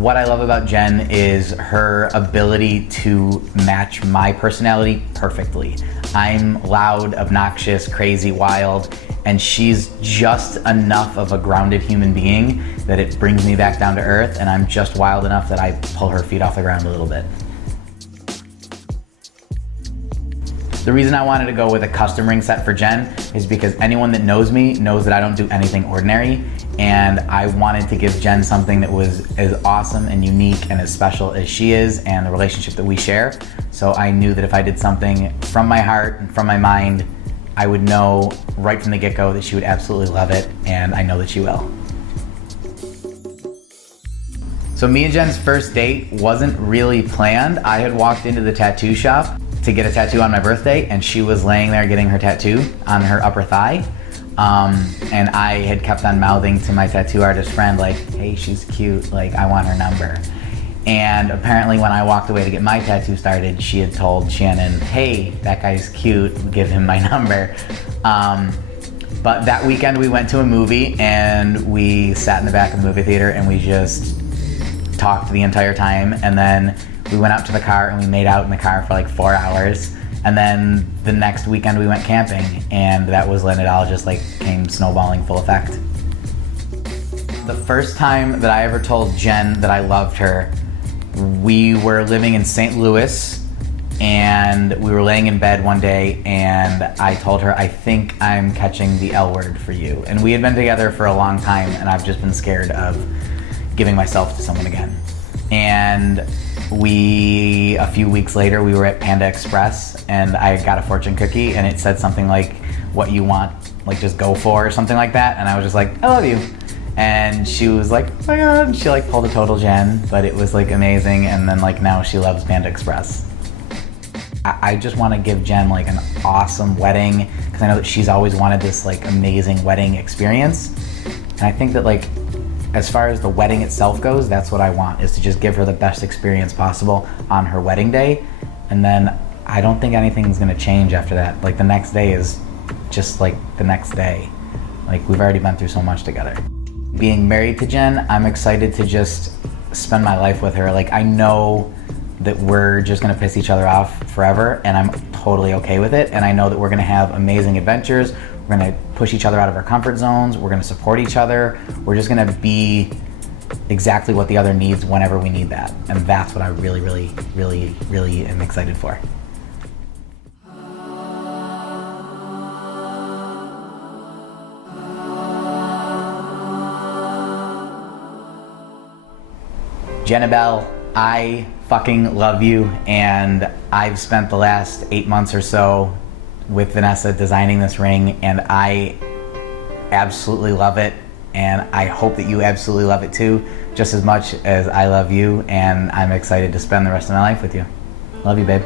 What I love about Jenn is her ability to match my personality perfectly. I'm loud, obnoxious, crazy, wild, and she's just enough of a grounded human being that it brings me back down to earth, and I'm just wild enough that I pull her feet off the ground a little bit. The reason I wanted to go with a custom ring set for Jenn is because anyone that knows me knows that I don't do anything ordinary, and I wanted to give Jenn something that was as awesome and unique and as special as she is and the relationship that we share. So I knew that if I did something from my heart and from my mind, I would know right from the get-go that she would absolutely love it, and I know that she will. So me and Jenn's first date wasn't really planned. I had walked into the tattoo shop to get a tattoo on my birthday, and she was laying there getting her tattoo on her upper thigh. And I had kept on mouthing to my tattoo artist friend, like, hey, she's cute, like, I want her number. And apparently when I walked away to get my tattoo started, she had told Shannon, hey, that guy's cute, give him my number. But that weekend we went to a movie, and we sat in the back of the movie theater and we just talked the entire time, and then we went out to the car and we made out in the car for like 4 hours. And then the next weekend we went camping, and that was when it all just like came snowballing full effect. The first time that I ever told Jenn that I loved her, we were living in St. Louis, and we were laying in bed one day, and I told her, I think I'm catching the L word for you. And we had been together for a long time, and I've just been scared of giving myself to someone again. And a few weeks later, we were at Panda Express, and I got a fortune cookie, and it said something like, what you want, like just go for, or something like that. And I was just like, I love you. And she was like, oh my God, she like pulled a total Jenn, but it was like amazing. And then like now she loves Panda Express. I just want to give Jenn like an awesome wedding, because I know that she's always wanted this like amazing wedding experience. And I think that like, as far as the wedding itself goes, that's what I want, is to just give her the best experience possible on her wedding day. And then I don't think anything's gonna change after that. Like the next day is just like the next day. Like we've already been through so much together. Being married to Jenn, I'm excited to just spend my life with her. Like I know that we're just gonna piss each other off forever, and I'm totally okay with it. And I know that we're gonna have amazing adventures. We're gonna push each other out of our comfort zones. We're gonna support each other. We're just gonna be exactly what the other needs whenever we need that. And that's what I really, really, really, really am excited for. Jennabelle, I fucking love you, and I've spent the last 8 months or so with Vanessa designing this ring, and I absolutely love it, and I hope that you absolutely love it too, just as much as I love you, and I'm excited to spend the rest of my life with you. Love you, babe.